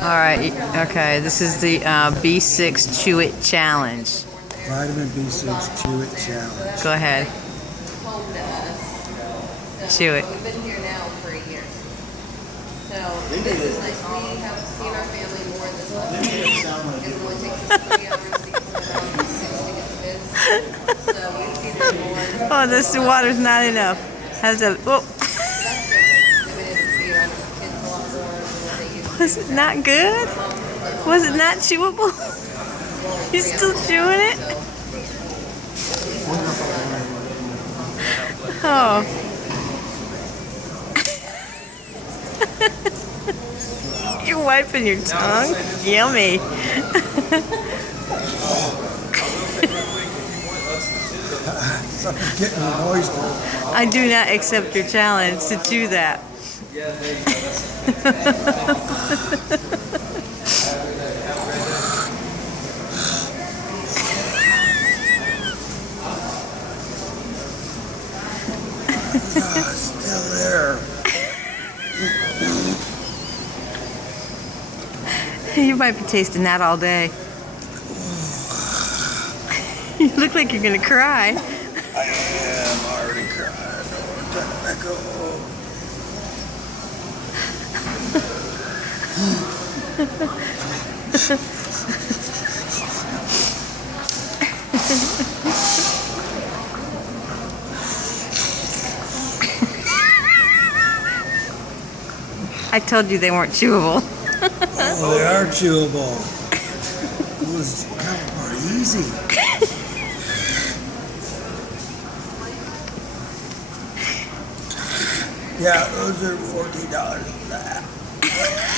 Alright, okay, this is the B6 Chew It Challenge. Vitamin B6 Chew It Challenge. Go ahead. Chew it. We've been here now for a year. So this is nice. We have seen our family more this month. Because it only takes us 3 hours to get to the B6 to get the vids. So we see them more. Oh, this water's not enough. Has to. Whoa. Was it not good? Was it not chewable? You still chewing it? Oh. You're wiping your tongue? Yummy. Something's getting moist. I do not accept your challenge to chew that. Still there. You might be tasting that all day. You look like you're gonna cry. I am already crying. Let go. I told you they weren't chewable. Oh, they are chewable. It was kind of more easy. Yeah, those are $14 for that.